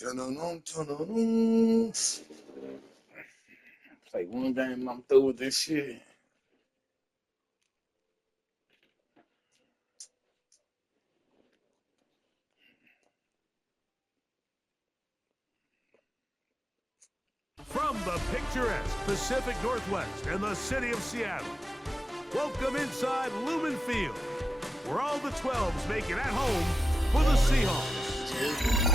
Dun-dun-dun, dun-dun-dun. Play one game and I'm through with this shit. From the picturesque Pacific Northwest and the city of Seattle, welcome inside Lumen Field, where all the 12s make it at home for the Seahawks.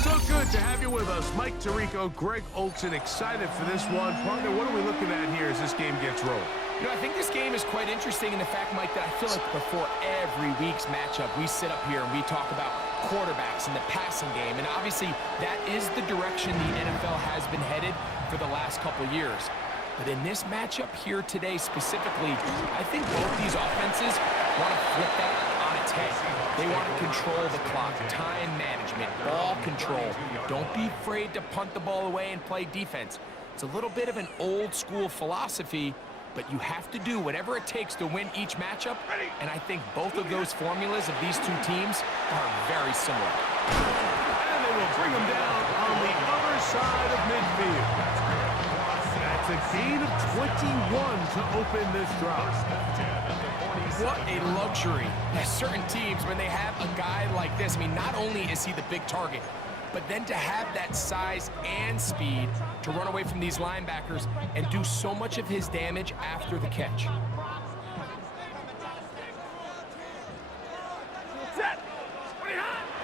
So good to have you with us. Mike Tirico, Greg Olson, excited for this one. Partner, what are we looking at here as this game gets rolling? You know, I think this game is quite interesting in the fact, Mike, that I feel like before every week's matchup, we sit up here and we talk about quarterbacks and the passing game. And obviously, that is the direction the NFL has been headed for the last couple years. But in this matchup here today specifically, I think both these offenses want to flip that on its head. They want to control the clock, time management, ball control. Don't be afraid to punt the ball away and play defense. It's a little bit of an old school philosophy, but you have to do whatever it takes to win each matchup, and I think both of those formulas of these two teams are very similar. And they will bring them down on the other side of midfield. That's a gain of 21 to open this drive. What a luxury. There's certain teams, when they have a guy like this, I mean, not only is he the big target, but then to have that size and speed to run away from these linebackers and do so much of his damage after the catch.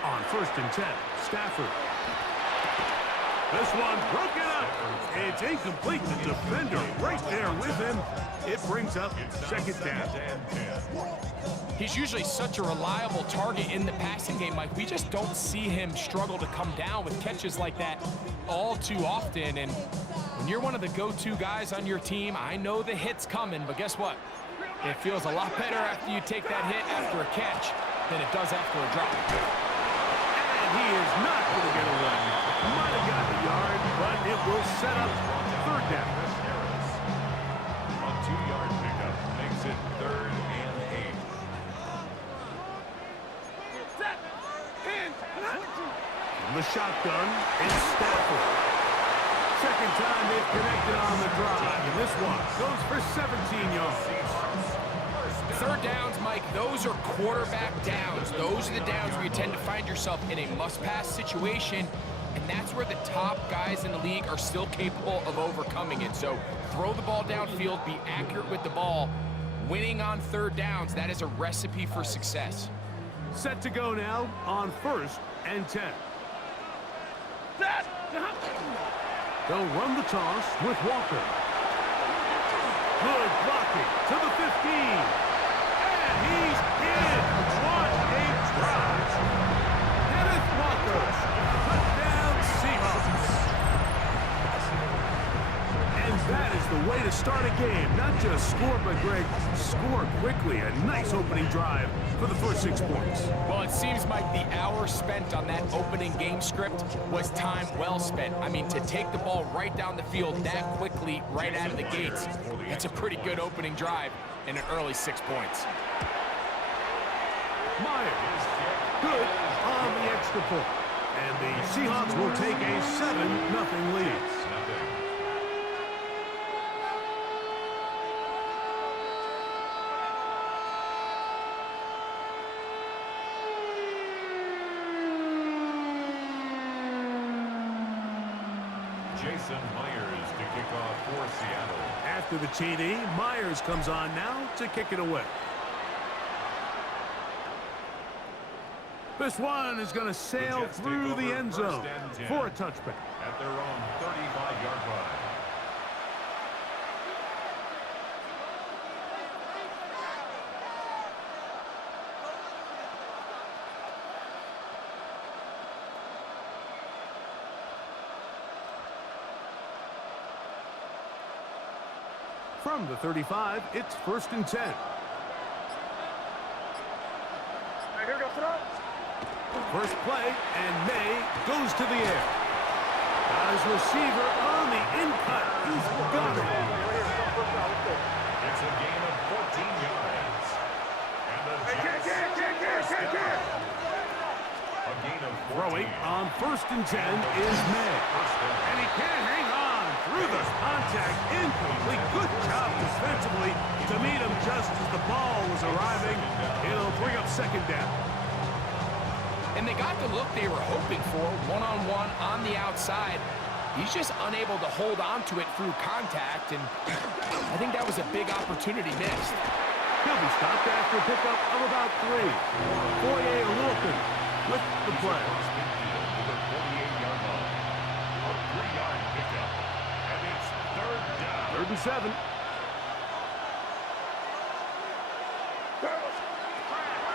On 1st and 10, Stafford. This one broken up. It's incomplete. The defender right there with him. It brings up 2nd down. He's usually such a reliable target in the passing game, Mike. We just don't see him struggle to come down with catches like that all too often. And when you're one of the go-to guys on your team, I know the hit's coming, but guess what? It feels a lot better after you take that hit after a catch than it does after a drop. And he is not going to get away. Might have got the yard, but it will set up 3rd down. A 2-yard pickup makes it 3rd and 8. From the shotgun, it's Stafford. 2nd time they've connected on the drive, and this one goes for 17 yards. 3rd downs, Mike, those are quarterback downs. Those are the downs where you tend to find yourself in a must-pass situation, and that's where the top guys in the league are still capable of overcoming it. So throw the ball downfield, be accurate with the ball. Winning on 3rd downs, that is a recipe for success. Set to go now on 1st and 10. They'll run the toss with Walker. Good blocking to the 15. And he's in. What a drive. Kenneth Walker. Touchdown Seahawks. And that is the way to start a game. Not just score, but Greg, score quickly. A nice opening drive for the first 6 points. Well, it seems like the hour spent on that opening game script was time well spent. I mean, to take the ball right down the field that quickly, right out of the gates, that's a pretty good opening drive and an early 6 points. Myers, good on the extra point. And the Seahawks will take a 7-0 lead. Jason Myers to kick off for Seattle. After the TD, Myers comes on now to kick it away. This one is going to sail through the end zone for a touchback. At their own 35-yard line. From the 35, it's 1st and 10. First play, and May goes to the air. Got his receiver on the in-cut. He's got it. It's a gain of 14 yards. And the Jets first down. A gain of Throwing on 1st and 10 is May. And he can't hang on through the contact. Incomplete. Good job defensively to meet him just as the ball was arriving. It'll bring up 2nd down. And they got the look they were hoping for, one-on-one on the outside. He's just unable to hold on to it through contact, and I think that was a big opportunity missed. He'll be stopped after a pickup of about 3. Foye Aluakun with the play. 3rd and 7.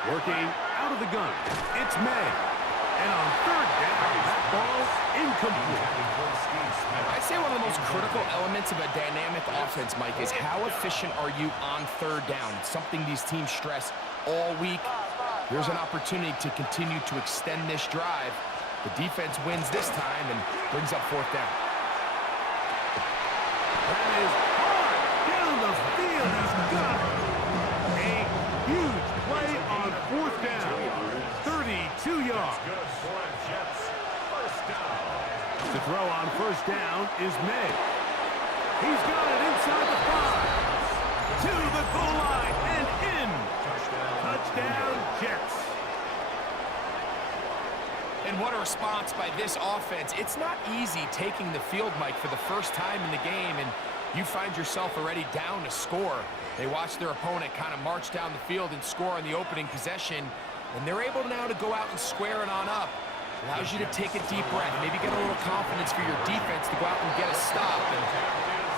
Working out of the gun. It's May. And on 3rd down, that ball incomplete. I'd say one of the most critical elements of a dynamic offense, Mike, is how efficient are you on 3rd down? It's something these teams stress all week. Here's an opportunity to continue to extend this drive. The defense wins this time and brings up 4th down. That is hard down the field. He's got it. A huge play on 4th down. 32 yards. To throw on 1st down is May. He's got it inside the 5. To the goal line and in. Touchdown, Jets. And what a response by this offense. It's not easy taking the field, Mike, for the first time in the game, and you find yourself already down to score. They watch their opponent kind of march down the field and score on the opening possession, and they're able now to go out and square it on up. Allows you to take a deep breath, maybe get a little confidence for your defense to go out and get a stop. And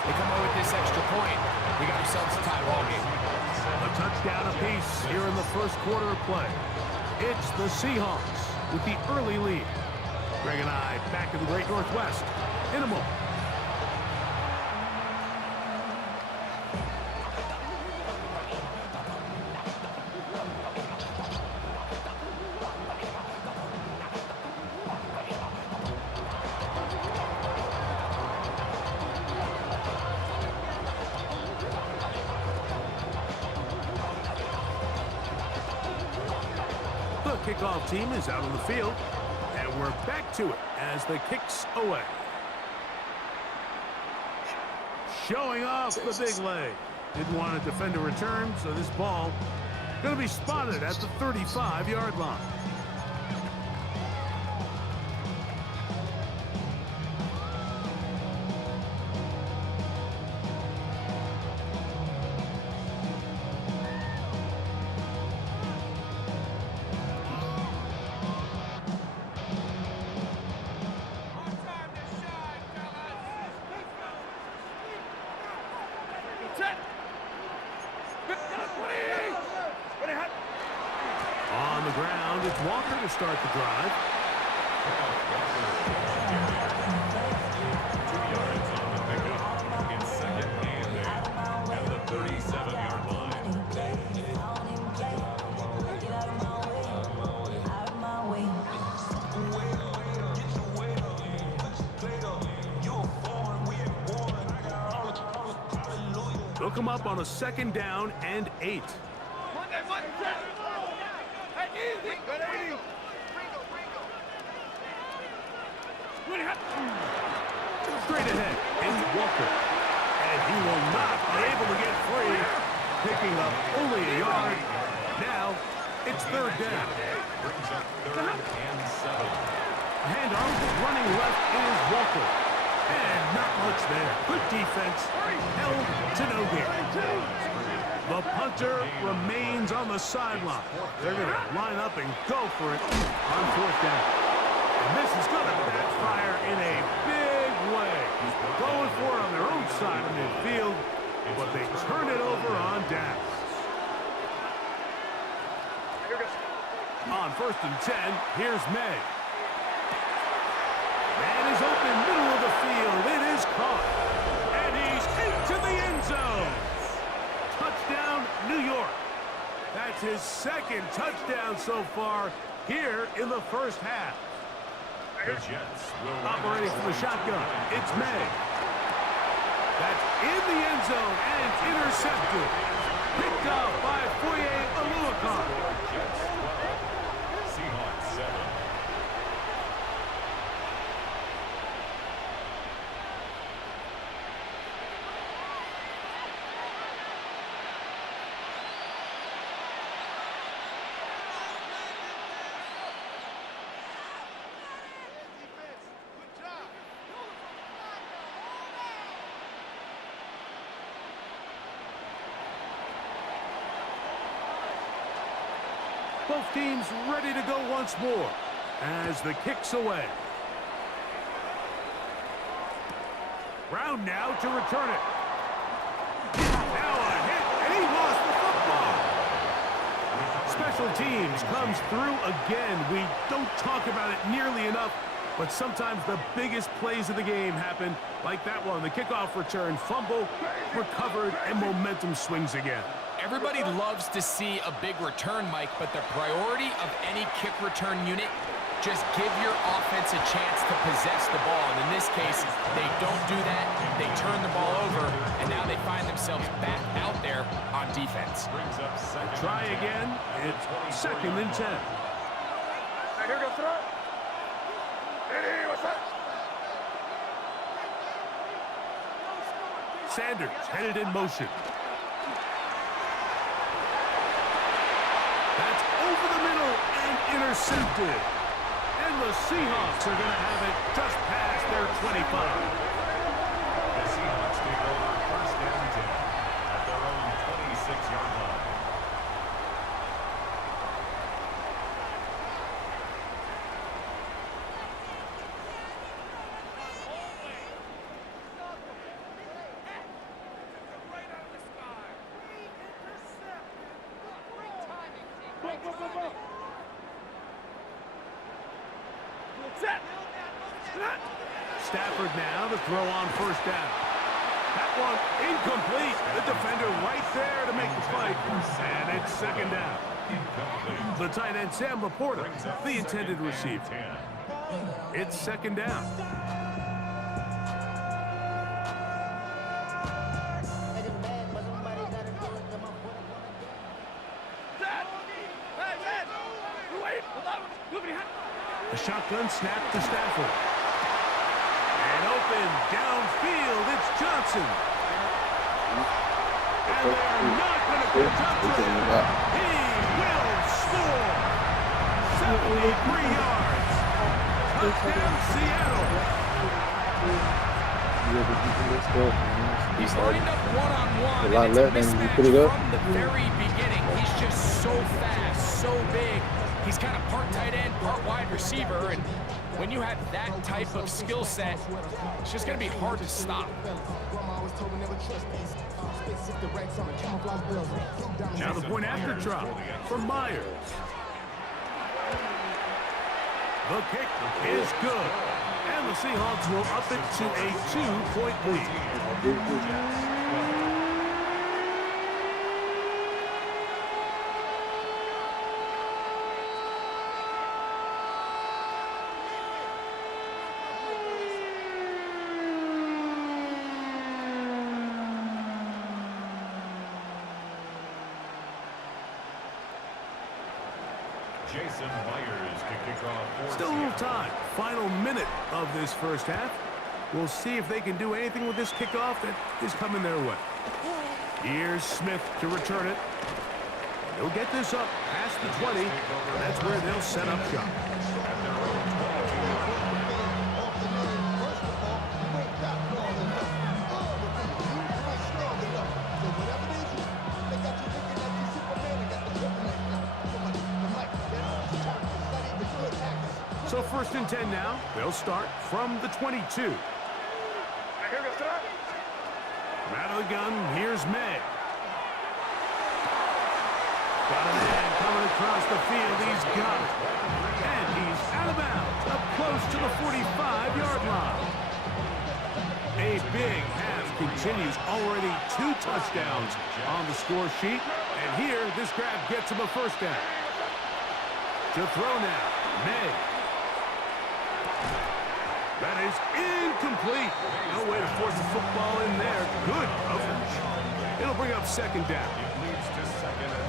they come away with this extra point. We got ourselves a tie ball game. A touchdown apiece here in the 1st quarter of play. It's the Seahawks with the early lead. Greg and I back in the Great Northwest in a moment. The kickoff team is out on the field, and we're back to it as the kick's away. Showing off the big leg. Didn't want to defend a return, so this ball going to be spotted at the 35-yard line. On the ground, it's Walker to start the drive. 2 yards on the pickup. In 2nd and 8 at the 37-yard line. They'll come up on a 2nd down and 8. Straight ahead, it's Walker. And he will not be able to get free. Picking up only a yard. Now, it's 3rd down. Brings up 3rd and 7. A handoff running left is Walker. And not much there. Good defense. Held to no gain. The punter remains on the sideline. They're going to line up and go for it on 4th down. And this is going to backfire in a big way. Going for it on their own side of midfield, but they turn it over on downs. On 1st and 10, here's May. Man is open, middle of the field. It is caught. And he's into the end zone. Touchdown, New York. That's his 2nd touchdown so far here in the 1st half. The Jets will Operating from the shotgun, it's May. That's in the end zone and intercepted. Picked off by Foye Aluakun. Jets 12, Seahawks 7. Both teams ready to go once more as the kick's away. Brown now to return it. Now a hit, and he lost the football. Special teams comes through again. We don't talk about it nearly enough, but sometimes the biggest plays of the game happen like that one. The kickoff return, fumble, recovered, and momentum swings again. Everybody loves to see a big return, Mike, but the priority of any kick return unit, just give your offense a chance to possess the ball. And in this case, they don't do that. They turn the ball over, and now they find themselves back out there on defense. Try again. It's 2nd and 10. Sanders headed in motion. That's over the middle and intercepted. And the Seahawks are going to have it just past their 25. The Seahawks take over 1st and 10 at their own 26-yard line. Stafford now to throw on 1st down. That one incomplete. The defender right there to make the fight. And it's 2nd down. The tight end Sam Laporta, the intended receiver. It's 2nd down. A shotgun snap to Stafford. And open downfield, it's Johnson. And they're not going to catch up to him. He will score. 73 yards. Touchdown, Seattle. He's lined up one-on-one, and it's a mismatch from the very beginning. He's just so fast, so big. He's kind of part tight end, part wide receiver, and when you have that type of skill set, it's just going to be hard to stop. Now the point after drop from Myers. The kick is good, and the Seahawks will up it to a 2-point lead. Still a little time. Final minute of this 1st half. We'll see if they can do anything with this kickoff that is coming their way. Here's Smith to return it. They'll get this up past the 20. That's where they'll set up shop. So 1st and 10 now. They'll start from the 22. Out of the gun, here's May. Got a man coming across the field. He's got it. And he's out of bounds, up close to the 45-yard line. A big half continues. Already 2 touchdowns on the score sheet. And here, this grab gets him a 1st down. To throw now, May. That is incomplete. No way to force the football in there. Good coverage. It'll bring up 2nd down.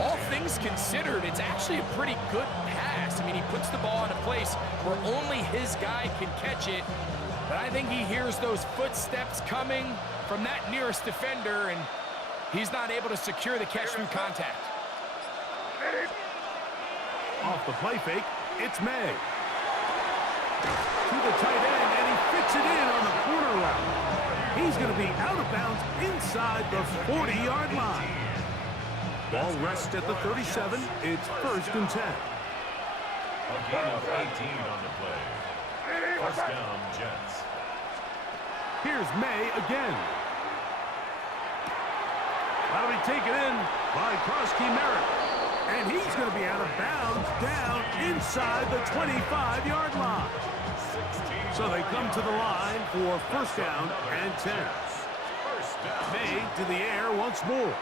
All things considered, it's actually a pretty good pass. I mean, he puts the ball in a place where only his guy can catch it. But I think he hears those footsteps coming from that nearest defender, and he's not able to secure the catch through contact. Off the play fake, it's May. To the tight end, and he fits it in on the corner route. He's going to be out of bounds inside the 40-yard line. Ball rests at the 37. It's 1st and 10. A gain of 18 on the play. First down, Jets. Here's May again. That'll be taken in by Krosky Merritt. And he's going to be out of bounds down inside the 25-yard line. So they come to the line for 1st down and 10. May to the air once more.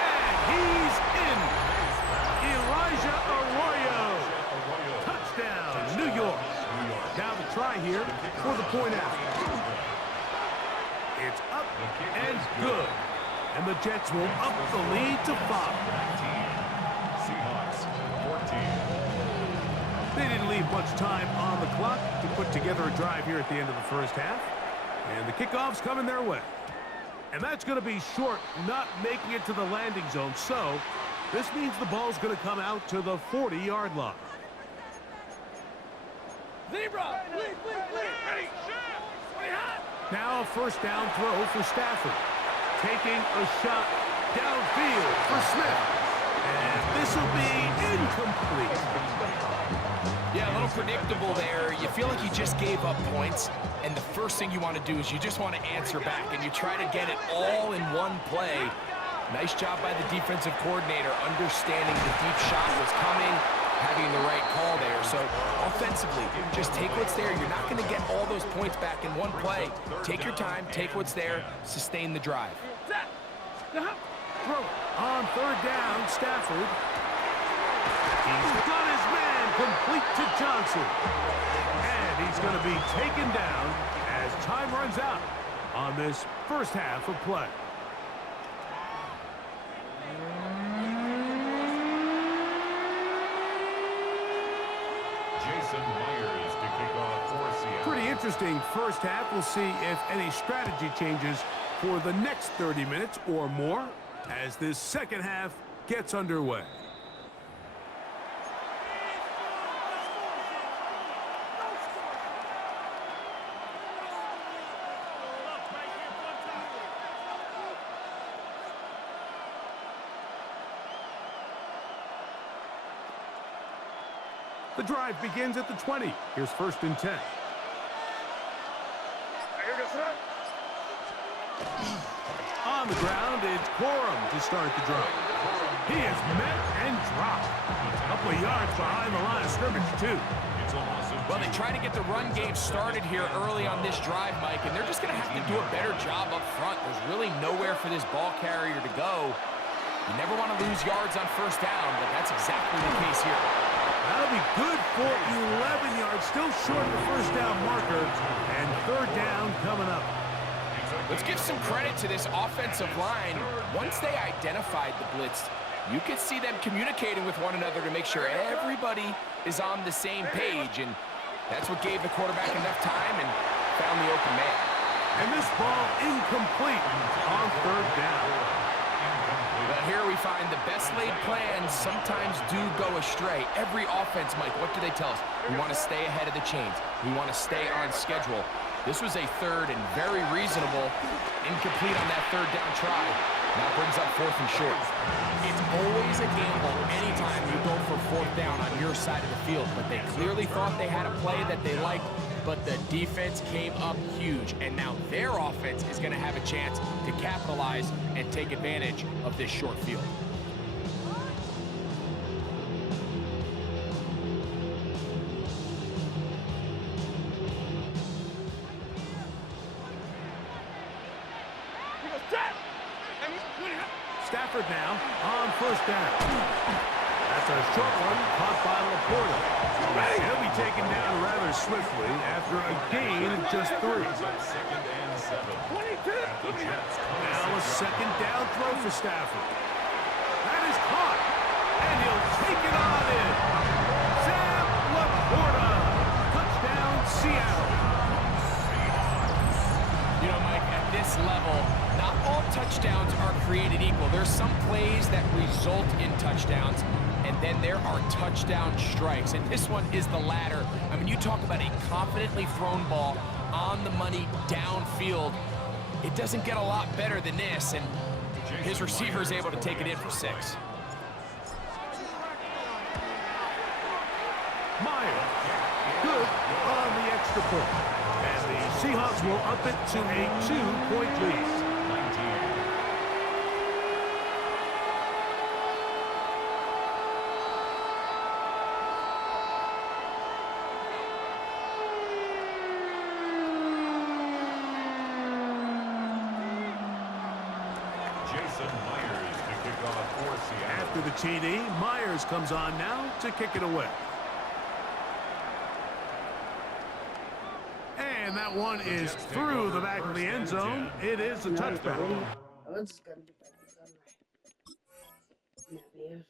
And he's in. Elijah Arroyo. Touchdown, New York. Now the try here for the point after. It's up and good. And the Jets will up the lead to 5. Seahawks 14. They didn't leave much time on the clock to put together a drive here at the end of the first half. And the kickoff's coming their way. And that's going to be short, not making it to the landing zone. So this means the ball's going to come out to the 40-yard line. Zebra! Now a 1st down throw for Stafford. Taking a shot downfield for Smith. And this will be incomplete. Yeah, a little predictable there. You feel like you just gave up points, and the first thing you want to do is you just want to answer back, and you try to get it all in one play. Nice job by the defensive coordinator, understanding the deep shot was coming, having the right call there. So offensively, just take what's there. You're not going to get all those points back in one play. Take your time, take what's there, sustain the drive. Throw on 3rd down, Stafford. He's got his man complete to Johnson. And he's going to be taken down as time runs out on this first half of play. Jason Myers to kick off for Seattle. Pretty interesting first half. We'll see if any strategy changes for the next 30 minutes or more as this second half gets underway. The drive begins at the 20. Here's 1st and 10. On the ground, it's Corum to start the drive. He is met and dropped. A couple of yards behind the line of scrimmage, too. Well, they try to get the run game started here early on this drive, Mike, and they're just going to have to do a better job up front. There's really nowhere for this ball carrier to go. You never want to lose yards on 1st down, but that's exactly the case here. That'll be good for 11 yards. Still short of the 1st down marker. And 3rd down coming up. Let's give some credit to this offensive line. Once they identified the blitz, you could see them communicating with one another to make sure everybody is on the same page. And that's what gave the quarterback enough time and found the open man. And this ball incomplete on 3rd down. But here we find the best laid plans sometimes do go astray. Every offense, Mike, what do they tell us? We want to stay ahead of the chains. We want to stay on schedule. This was a 3rd and very reasonable. Incomplete on that 3rd down try. Now brings up 4th and short. It's always a gamble anytime you go for 4th down on your side of the field. But they clearly thought they had a play that they liked. But the defense came up huge, and now their offense is going to have a chance to capitalize and take advantage of this short field. Stafford now on 1st down. That's a short one caught by Laporta. He'll be taken down rather swiftly after a gain of just 3. 2nd and 7. Now a 2nd down throw for Stafford. That is caught. And he'll take it on in. Sam Laporta. Touchdown, Seattle. You know, Mike, at this level, not all touchdowns are created equal. There's some plays that result in touchdowns, and then there are touchdown strikes, and this one is the latter. I mean, you talk about a confidently thrown ball on the money downfield. It doesn't get a lot better than this, and his receiver is able to take it in for 6. Myers, good on the extra point. And the Seahawks will up it to a 2-point lead. After the TD, Myers comes on now to kick it away. And that one is through the back of the end zone. It is a touchdown. I was just gonna do that.